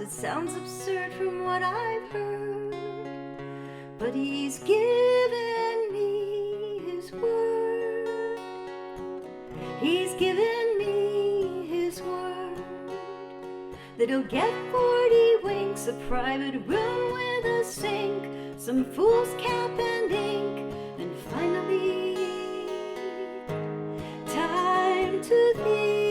It sounds absurd from what I've heard, but he's given me his word. He's given me his word that he'll get 40 winks, a private room with a sink, some fool's cap and ink, and finally time to think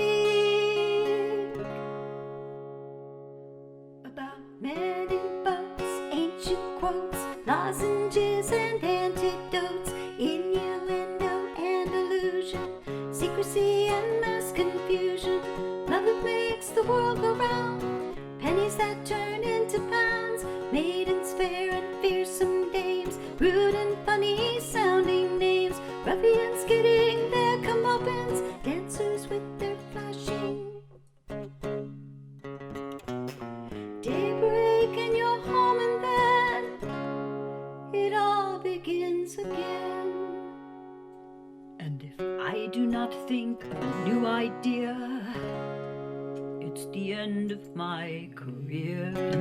about men in boats, ancient quotes, lozenges and antidotes, innuendo and illusion, secrecy and mass confusion, love that makes the world go round, pennies that turn into pounds, maidens fair and fearsome dames, rude and funny sounding names, And if I do not think a new idea, it's the end of my career. Do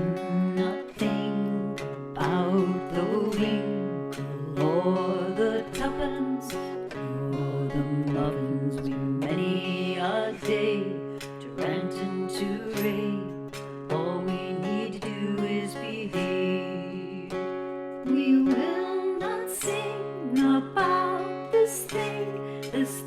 not think about the winkle or the tuppence or the muffins. We many a day to rant and to rave. All we need to do is behave. We will not sing about this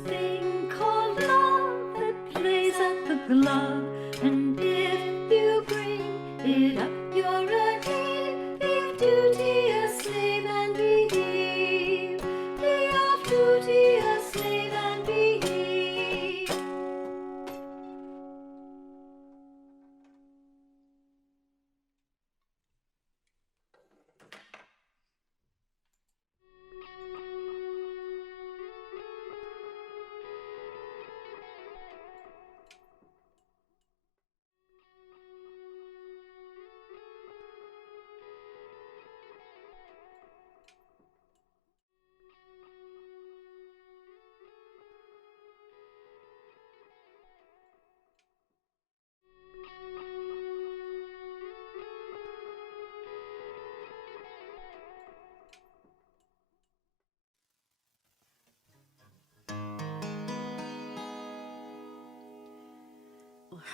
thing called love that plays at the glove. And if you bring it up, you're a knave. Leave duty a slave and behave. Leave off duty a slave and behave.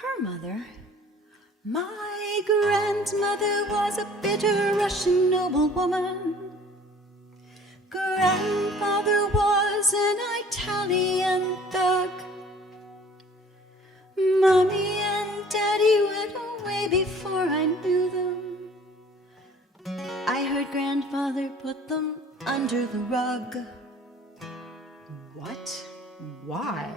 Her mother, my grandmother, was a bitter Russian noblewoman. Grandfather was an Italian thug. Mommy and Daddy went away before I knew them. I heard grandfather put them under the rug. What? Why?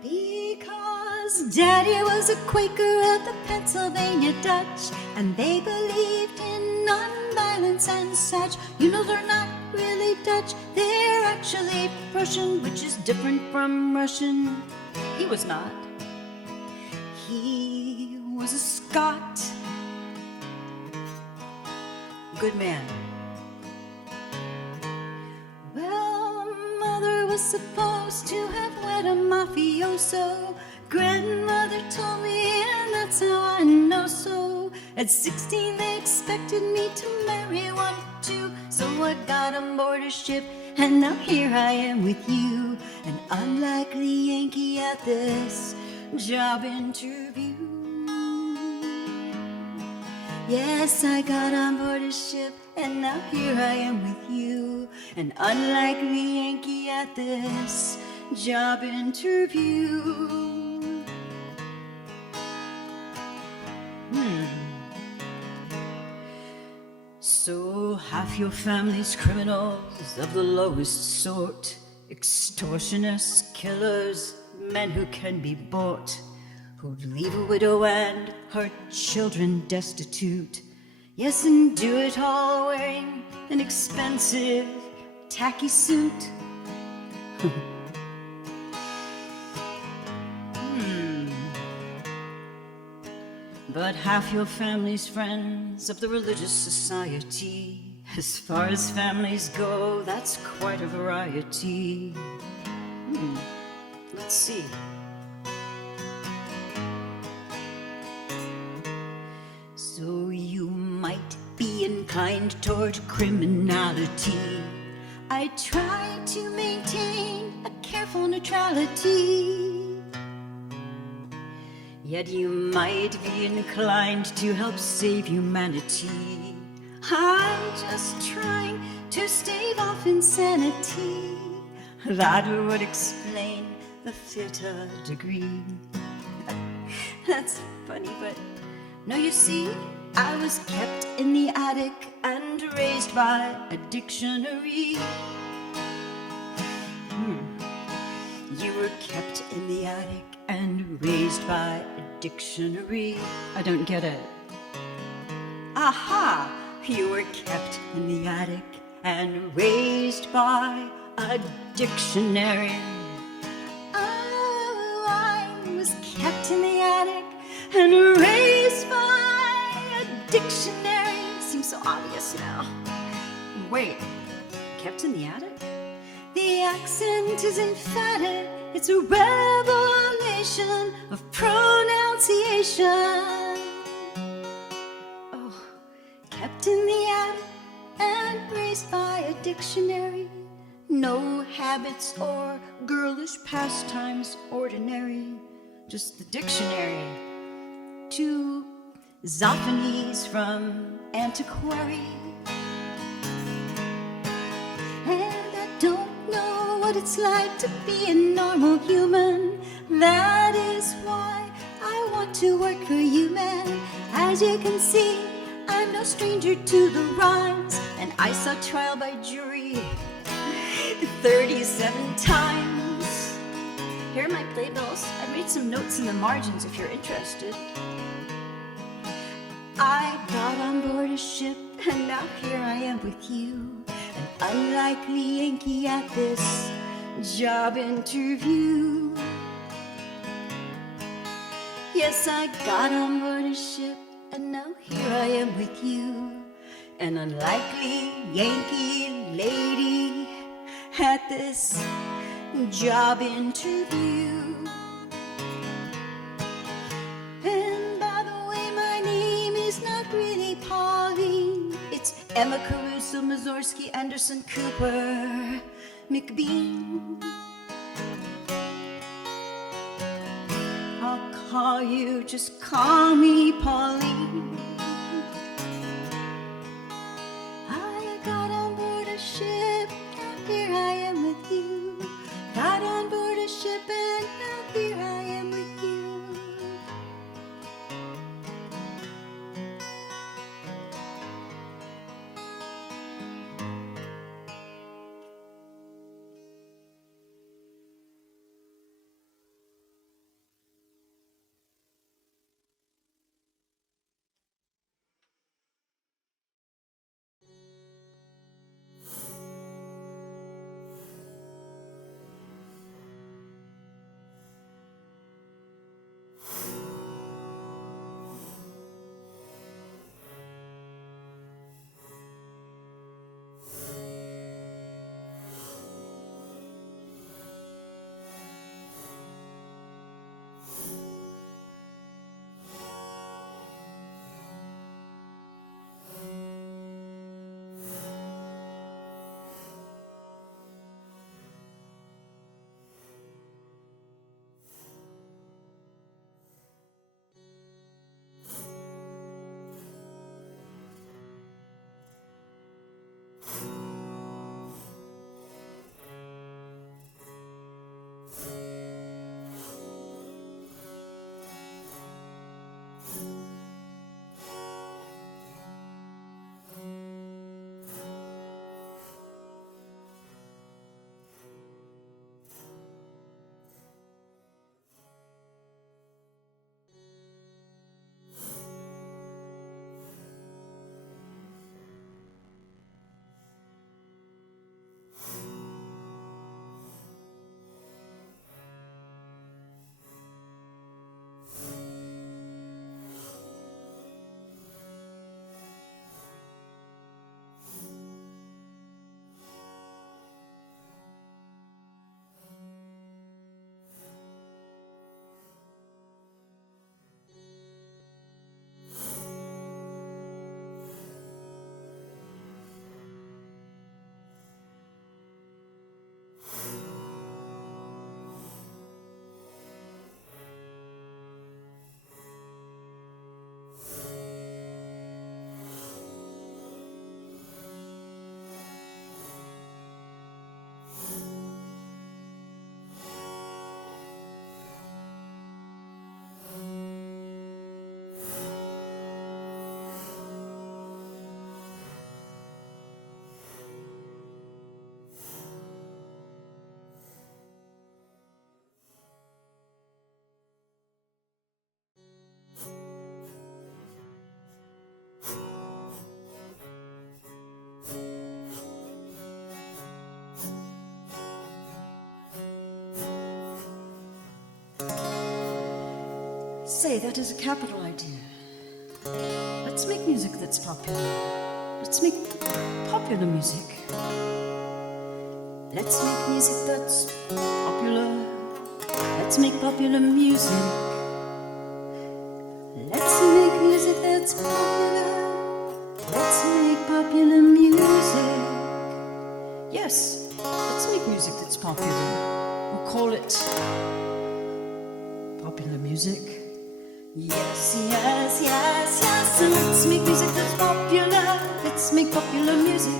Because Daddy was a Quaker of the Pennsylvania Dutch, and they believed in nonviolence and such. You know they're not really Dutch, they're actually Prussian, which is different from Russian. He was not. He was a Scot. Good man. Well, Mother was supposed to have wed a mafioso. Grandmother told me, and that's how I know so. At 16 they expected me to marry one too, so I got on board a ship, and now here I am with you, an unlikely Yankee at this job interview. Yes, I got on board a ship, and now here I am with you, an unlikely Yankee at this job interview. So half your family's criminals of the lowest sort, extortionists, killers, men who can be bought, who'd leave a widow and her children destitute. Yes, and do it all wearing an expensive, tacky suit. But half your family's friends of the religious society. As far as families go, that's quite a variety. Let's see. So you might be inclined toward criminality. I try to maintain a careful neutrality. Yet you might be inclined to help save humanity. I'm just trying to stave off insanity. That would explain the theater degree. That's funny, but no, you see, I was kept in the attic and raised by a dictionary. You were kept in the attic and raised by a dictionary. I don't get it. Aha! You were kept in the attic and raised by a dictionary. Oh, I was kept in the attic and raised by a dictionary. Seems so obvious now. Wait, kept in the attic? accent is emphatic. It's a revelation of pronunciation. Oh, kept in the attic and raised by a dictionary. No habits or girlish pastimes ordinary. Just the dictionary. 2 Zophonies from antiquary. And I don't know what it's like to be a normal human. That is why I want to work for you, man. As you can see, I'm no stranger to the rhymes, and I saw Trial by Jury 37 times. Here are my playbills. I've made some notes in the margins if you're interested. I got on board a ship, and now here I am with you. An unlikely Yankee at this job interview. Yes, I got on board a ship, and now here I am with you. An unlikely Yankee lady at this job interview. And by the way, my name is not really Pauline. It's Emma Caruso, Mazorsky, Anderson, Cooper, McBean. I'll call you, just call me Pauline. I got on board a ship, now here I am with you. Got on board a ship and now here I am with you. Say, that is a capital idea. Let's make music that's popular. Let's make popular music. Let's make music that's popular. Let's make popular music. Let's make music that's popular. Let's make popular music. Yes, let's make music that's popular. We'll call it popular music. Yes, yes, yes, yes. And let's make music that's popular. Let's make popular music.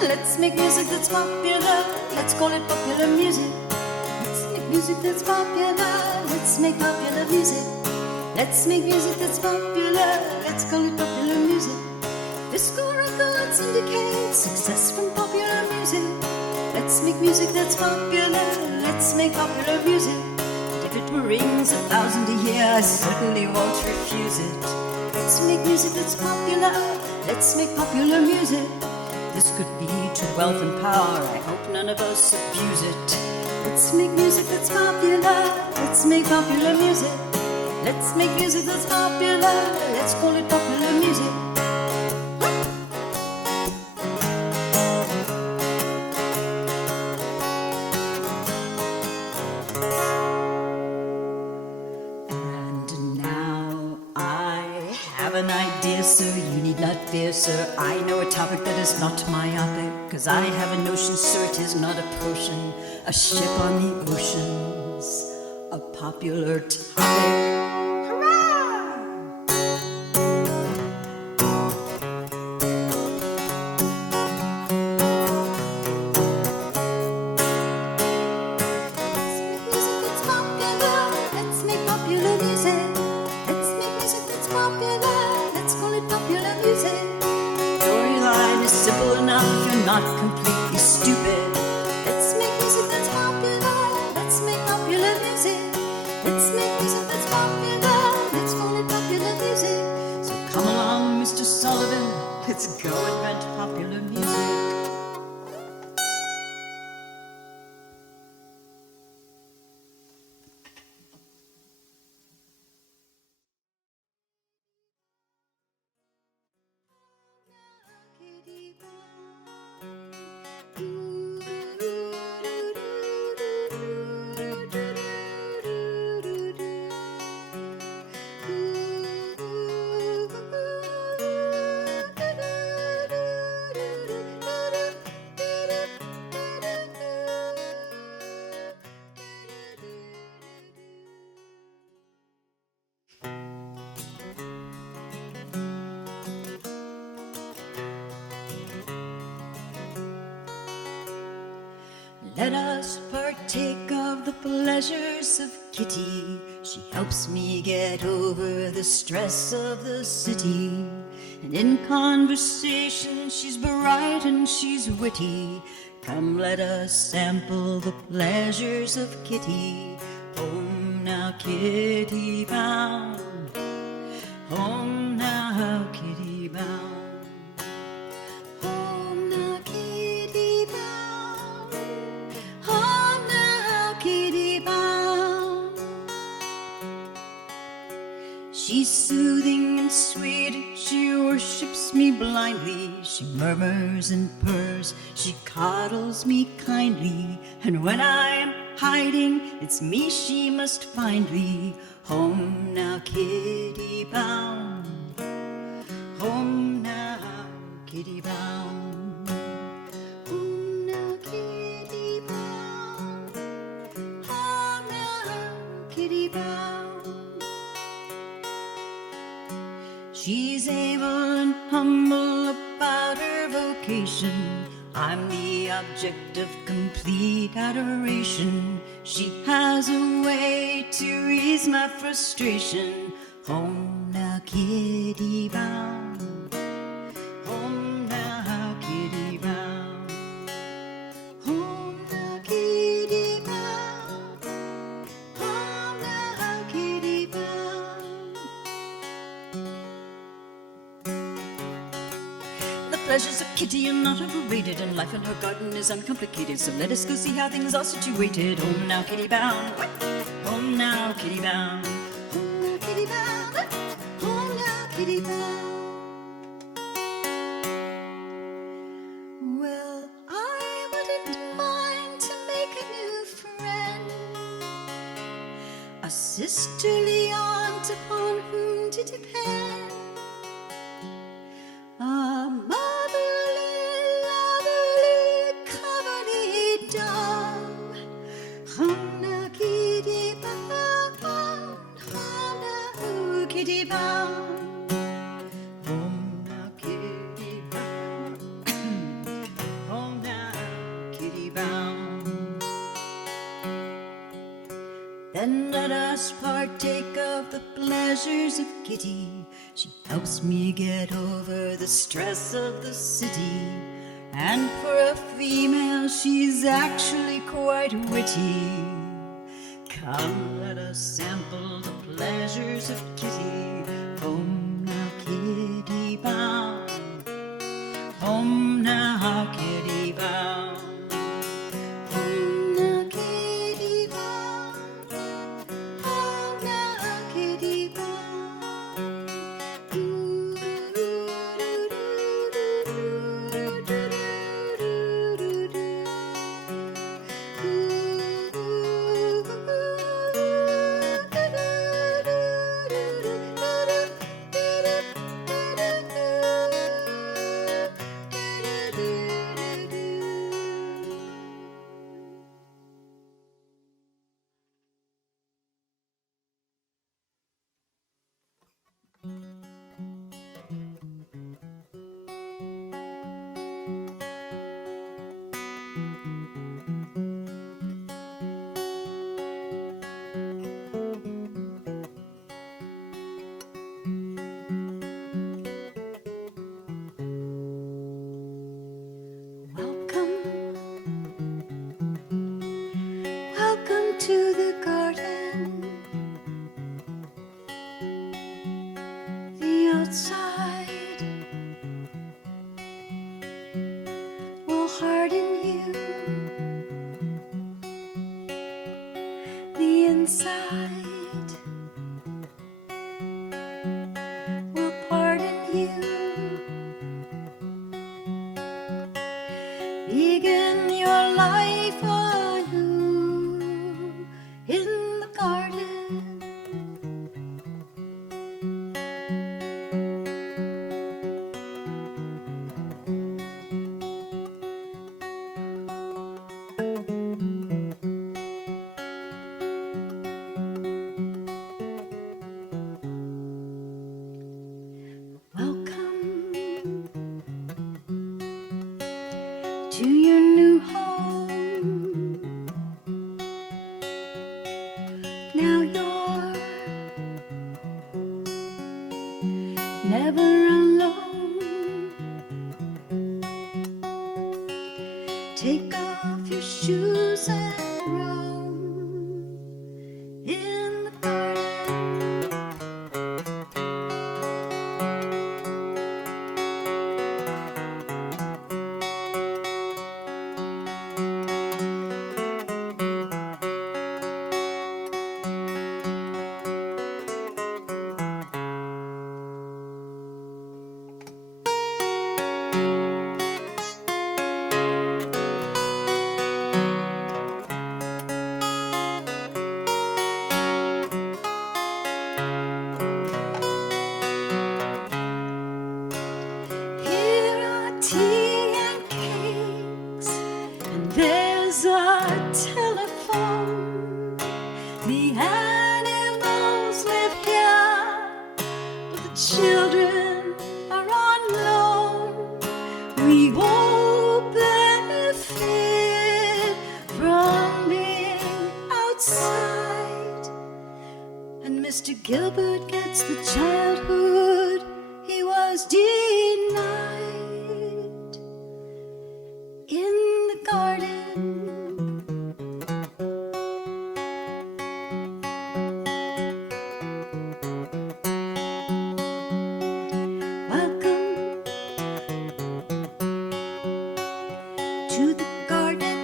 Let's make music that's popular. Let's call it popular music. Let's make music that's popular. Let's make popular music. Let's make music that's popular. Let's call it popular music. Disco records indicate success from popular music. Let's make music that's popular. Let's make popular music. And if it rings 1,000 a year, I certainly won't refuse it. Let's make music that's popular. Let's make popular music. This could lead to wealth and power. I hope none of us abuse it. Let's make music that's popular. Let's make popular music. Let's make music that's popular. Let's call it popular music. And now I have an idea, sir. You need not fear, sir. I know a topic that is not myopic, 'cause I have a notion, sir, it is not a potion. A ship on the oceans, a popular topic. Not completely stupid. Let's make music that's popular. Let's make popular music. Let's make music that's popular. Let's call it popular music. So come along, Mr. Sullivan. Let's go invent popular music. Let us partake of the pleasures of Kitty. She helps me get over the stress of the city. And in conversation she's bright and she's witty. Come, let us sample the pleasures of Kitty. Home now, Kitty bound. Home now, Kitty bound. She's soothing and sweet, she worships me blindly. She murmurs and purrs, she coddles me kindly. And when I'm hiding, it's me she must find me. Home now, Kitty bound. Home now, Kitty bound. Home now, Kitty bound. Home now, Kitty bound. She's able and humble about her vocation. I'm the object of complete adoration. She has a way to ease my frustration. Home now, Kitty bound. Home now, Kitty bound. Home now, Kitty bound. Home now, Kitty bound. The pleasures of Kitty are not overrated, and life in her garden is uncomplicated. So let us go see how things are situated. Home now, Kitty bound. Home now, Kitty bound. Home now, Kitty bound. Home now, Kitty bound. Well, I wouldn't mind sisterly aunt upon whom to depend, a motherly, loverly, coverly dove. Hona kitty bound, hona kitty bound, hona kitty bound, hona kitty bound. Then let us partake of the pleasures of Kitty. She helps me get over the stress of the city. And for a female, she's actually quite witty. Come, let us sample the pleasures of Kitty. Home now, Kitty bound. Home now, Kitty bound. Home now, Kitty bound. Home now, Kitty bound. Welcome to the garden. The outside will harden you. The inside will pardon you. Begin your life anew in the garden. Welcome to your new home. Now you're never alone. Take off your shoes and roam in the garden. Here are tea and cakes, and there's a telephone. The animals live here, but the children are on loan. We all benefit from being outside, and Mr. Gilbert gets the childhood he was denied in the garden. Welcome to the garden.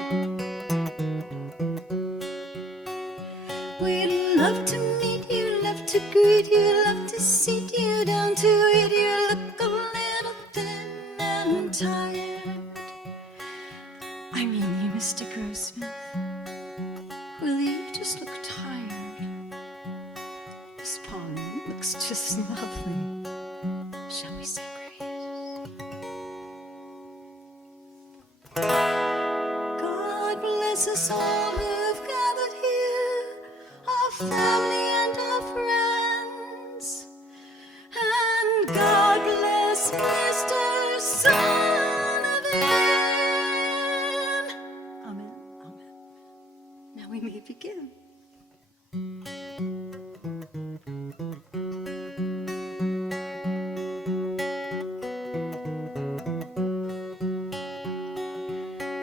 We love to meet you, love to greet you, love to sit you down to eat. You look a little thin and tired. I mean you, Mr. Grossmith. Will you just look tired? just lovely. Shall we say grace? God bless us all who've gathered here, our family and our friends. And God bless Mr. Sullivan. Amen, amen. Now we may begin.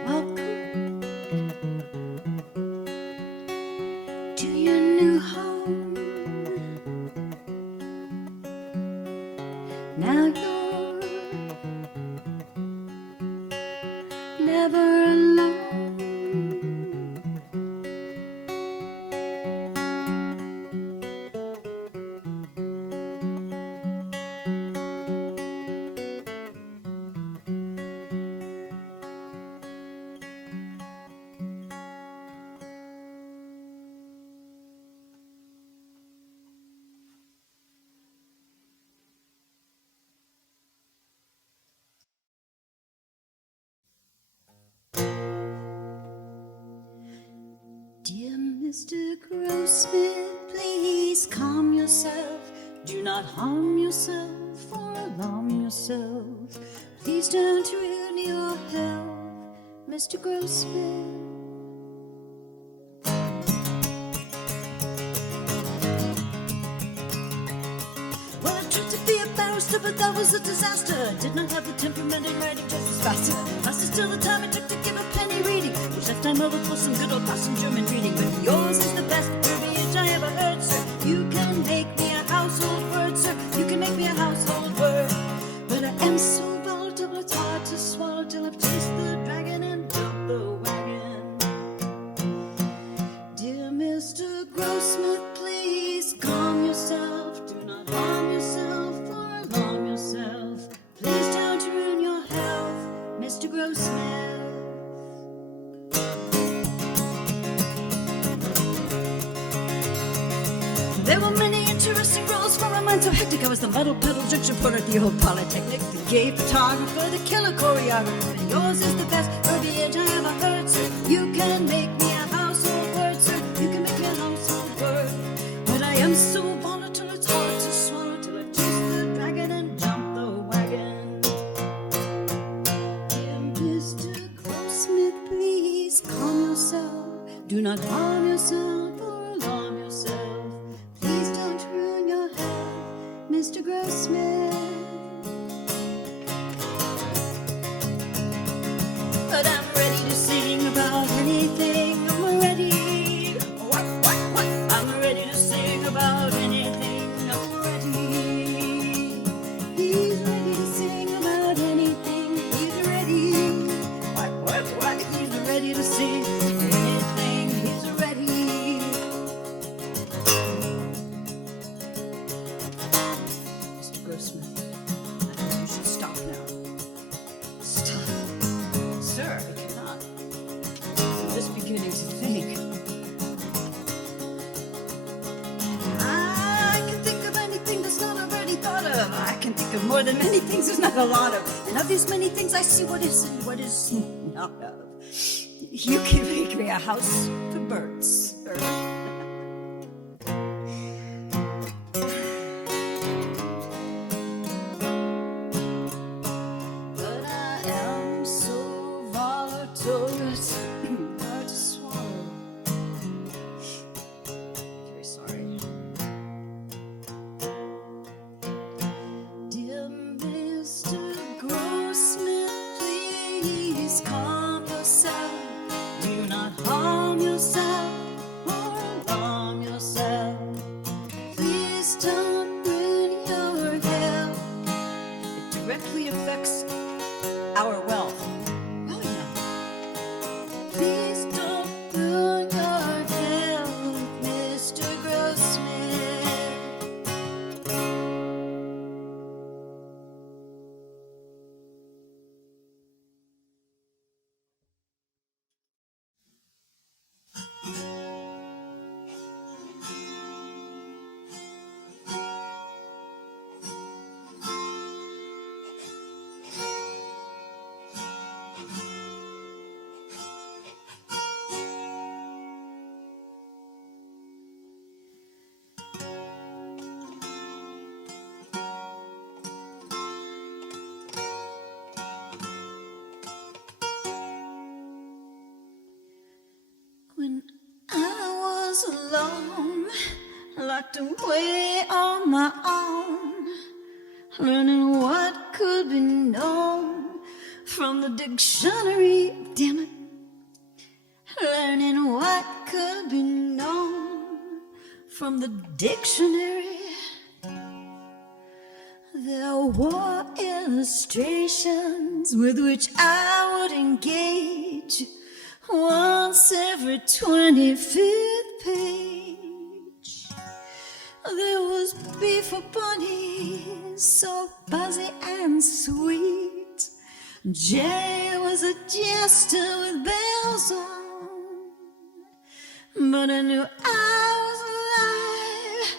Welcome to your new home. Now you're never alone. Dear Mr. Grossmith, please calm yourself. Do not harm yourself or alarm yourself. Please don't ruin your health, Mr. Grossmith. Well, I tried to be a barrister, but that was a disaster. Did not have the temperament in writing just as fast. Faster still the time it took to give a penny reading, which left time over for some good old-fashioned German reading. But yours is the best verbiage I ever heard, sir. You can make me a household word, sir. You can make me a household word. But I am so volatile, it's hard to swallow till I've chased the dragon and jumped the wagon. Dear Mr. Grossmith, please calm yourself. Do not harm yourself or alarm yourself. Please don't ruin your health, Mr. Grossmith. There were many interesting roles for a mind so hectic. I was the metal pedal judge reporter at the old Polytechnic, the gay photographer, the killer choreographer. And yours is the best verbiage I ever heard, sir. You can make me a household word, sir. You can make me a household word. But I am so volatile, it's hard to swallow till I chase the dragon and jump the wagon. Dear Mr. Grossmith, please calm yourself. Do not harm yourself or alarm yourself. Please don't ruin your health, Mr. Grossmith. But I'm ready to sing about anything. I'm ready. What? I'm ready to sing about anything. I'm ready. He's ready to sing about anything. He's ready. What? He's ready to sing anything. He's ready. Mr. Grossman, I think you should stop now. Stop. Sir, I cannot. I'm just beginning to think. I can think of anything that's not already thought of. I can think of more than many things there's not a lot of. And of these many things I see what is and what is not of. You can make me a house for birds, sir. But I am so volatile, it's hard to swallow. Very sorry. Dear Mr. Grossmith, please calm yourself. Do not harm yourself or alarm yourself. Please don't ruin your health. It directly affects our wealth. Oh, yeah. Please don't ruin your health, Mr. Grossmith. When I was alone, locked away on my own, learning what could be known from the dictionary, damn it. Learning what could be known from the dictionary. There were illustrations with which I would engage once every 25th page. There was beef for bunnies, so buzzy and sweet. Jay was a jester with bells on. But I knew I was alive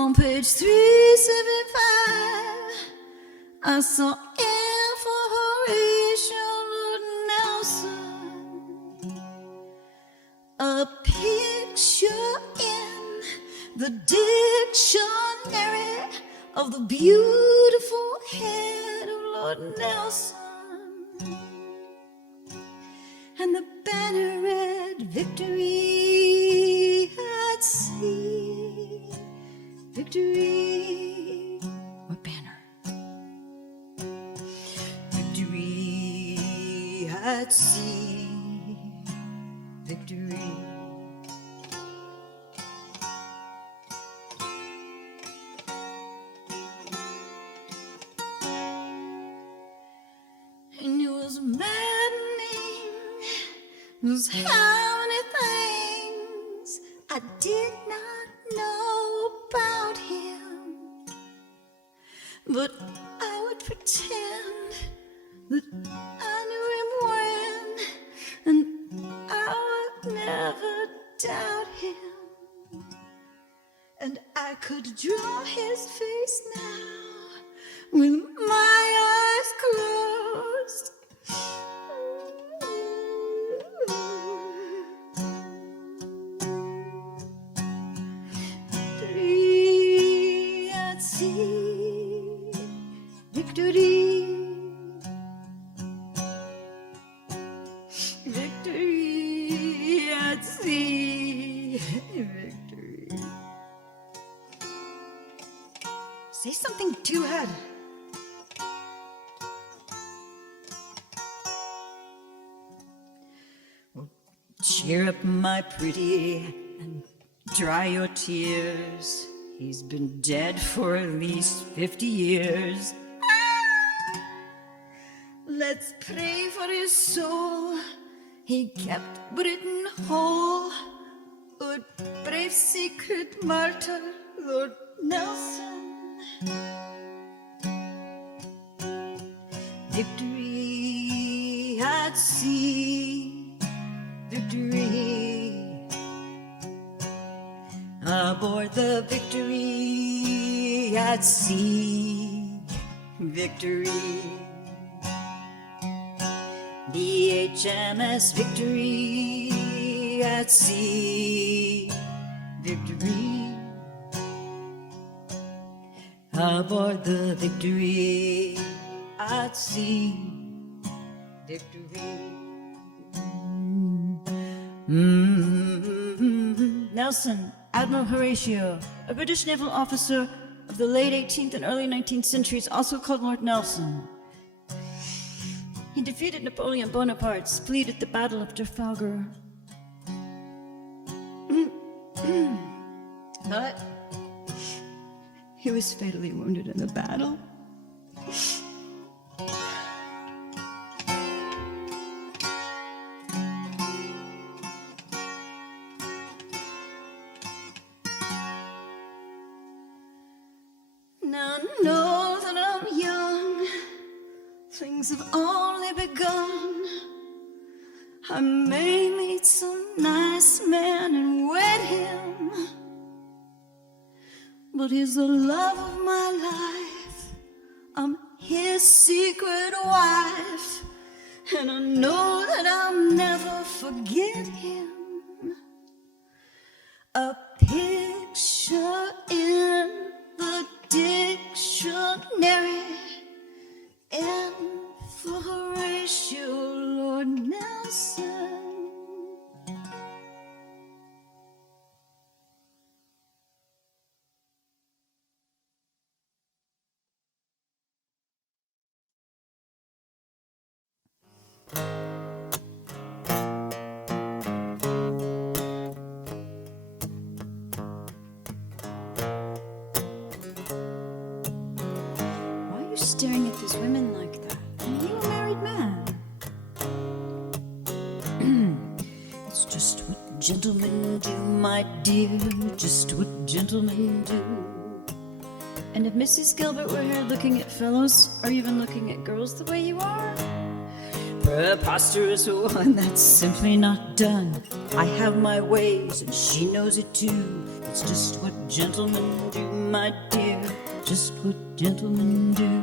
on page 375. I saw in for Horatio Lord Nelson, a picture in the dictionary of the beautiful head of Lord Nelson. And the banner read, "Victory at sea." Victory. What banner? Victory at sea. Victory. And it was maddening. There's how many things I did not know about him, but I would pretend that I knew him when, and I would never doubt him, and I could draw his face now with my eyes closed. Victory at sea, victory, victory at sea, victory. Say something, two-head. Well, cheer up, my pretty, and dry your tears. He's been dead for at least 50 years. Let's pray for his soul. He kept Britain whole. Our brave secret martyr, Lord Nelson. Victory at sea, victory. Aboard the Victory at sea, victory. The HMS Victory at sea, victory. Aboard the Victory at sea, victory. Nelson, Admiral Horatio, a British naval officer of the late 18th and early 19th centuries, also called Lord Nelson. He defeated Napoleon Bonaparte's fleet at the Battle of Trafalgar. But he was fatally wounded in the battle. Now I know that I'm young, things have only begun. I may meet some nice man and wed him, but he's the love of my life. I'm his secret wife, and I know that I'll never forget him. A picture in the dictionary, and for Horatio Lord Nelson. what gentlemen do, my dear, just what gentlemen do. And if Mrs. Gilbert were here looking at fellows, or even looking at girls the way you are, preposterous one, that's simply not done. I have my ways, and she knows it too. It's just what gentlemen do, my dear, just what gentlemen do.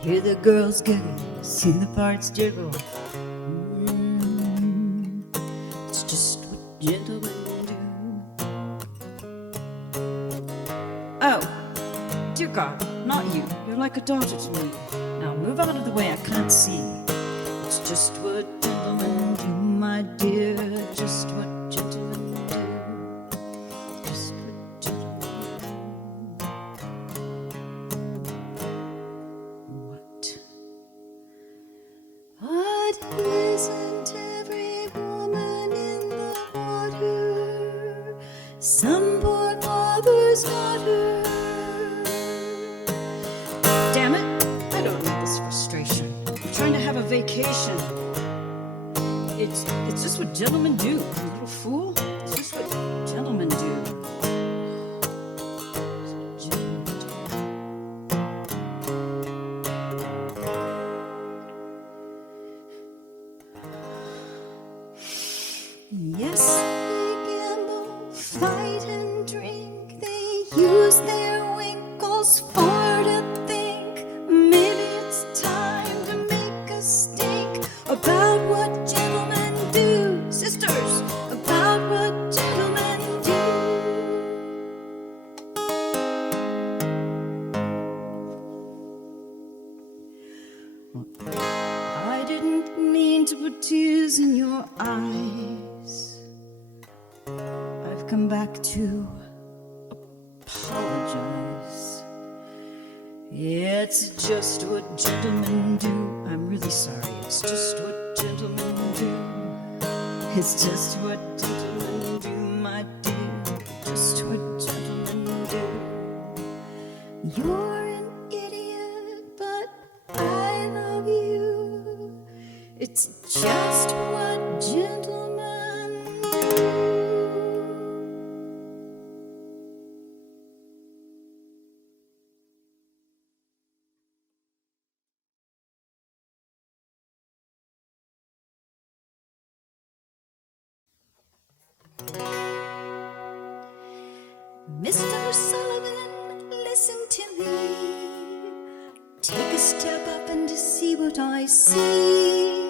Hear the girls giggle, see the parts jiggle. It's just what gentlemen do. Oh, dear God, not you. You're like a daughter to me. Now move out of the way, I can't see. It's just what gentlemen do, my dear, just what gentlemen do. Just what gentlemen do. What isn't every woman in the water? Some poor father's daughter. Damn it, I don't need this frustration. I'm trying to have a vacation. It's just what gentlemen do, you little fool. It's just what gentlemen do. It's what gentlemen do. Yes, they gamble, fight and drink. They use their winkles for to think. Maybe it's time to make a stink about what gentlemen do. Sisters, about what gentlemen do. I didn't mean to put tears in your eyes. I've come back to apologize. Yeah, it's just what gentlemen do. I'm really sorry. It's just what gentlemen do. It's just what gentlemen do, my dear. Just what gentlemen do. You're an idiot, but I love you. It's just what gentlemen do. Mr. Sullivan, listen to me. Take a step up and to see what I see.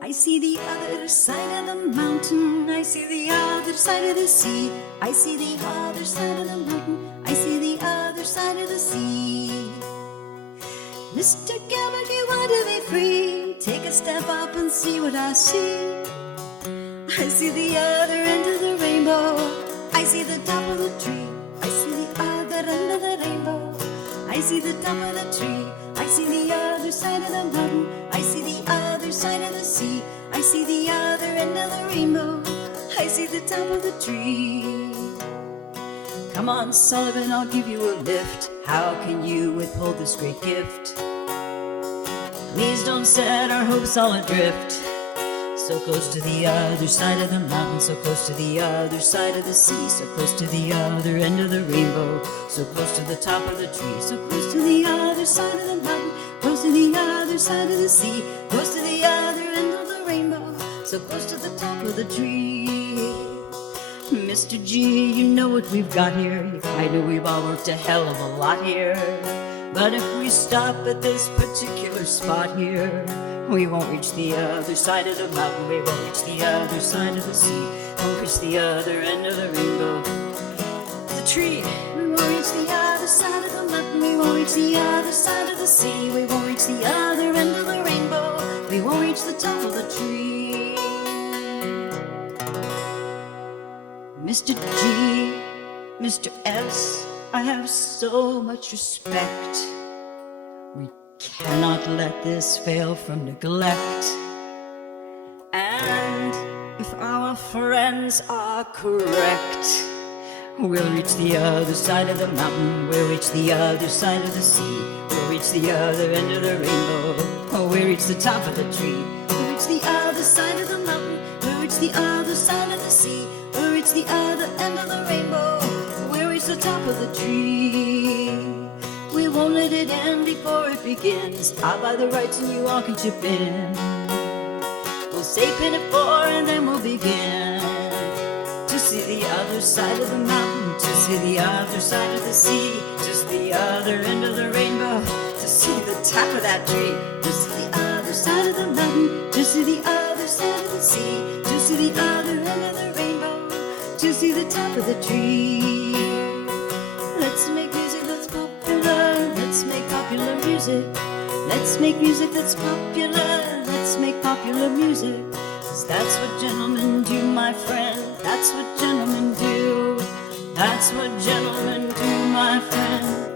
I see the other side of the mountain. I see the other side of the sea. I see the other side of the mountain. I see the other side of the sea. Mr. Gilbert, you want to be free. Take a step up and see what I see. I see the other end of the rainbow. I see the top of the tree. I see the other end of the rainbow. I see the top of the tree. I see the other side of the mountain. I see the other side of the sea. I see the other end of the rainbow. I see the top of the tree. Come on, Sullivan, I'll give you a lift. How can you withhold this great gift? Please don't set our hopes all adrift. So close to the other side of the mountain, so close to the other side of the sea, so close to the other end of the rainbow, so close to the top of the tree, so close to the other side of the mountain, close to the other side of the sea, close to the other end of the rainbow, so close to the top of the tree. Mr. G, you know what we've got here. I know we've all worked a hell of a lot here, but if we stop at this particular spot here, we won't reach the other side of the mountain. We won't reach the other side of the sea. Won't reach the other end of the rainbow. The tree. We won't reach the other side of the mountain. We won't reach the other side of the sea. We won't reach the other end of the rainbow. We won't reach the top of the tree. Mr. G, Mr. S, I have so much respect. We cannot let this fail from neglect. And if our friends are correct, we'll reach the other side of the mountain. We'll reach the other side of the sea. We'll reach the other end of the rainbow. We'll reach the top of the tree. We'll reach the other side of the mountain. We'll reach the other side of the sea. We'll reach the other end of the rainbow. We'll reach the top of the tree. We won't let it end before it begins. I'll buy the rights and you all can chip in. We'll say pin it 4 and then we'll begin to see the other side of the mountain, to see the other side of the sea, just the other end of the rainbow, to see the top of that tree, to see the other side of the mountain, to see the other side of the sea, to see the other end of the rainbow, to see the top of the tree. Let's make music that's popular, let's make popular music. Let's make music that's popular, let's make popular music. 'Cause that's what gentlemen do, my friend. That's what gentlemen do. That's what gentlemen do, my friend.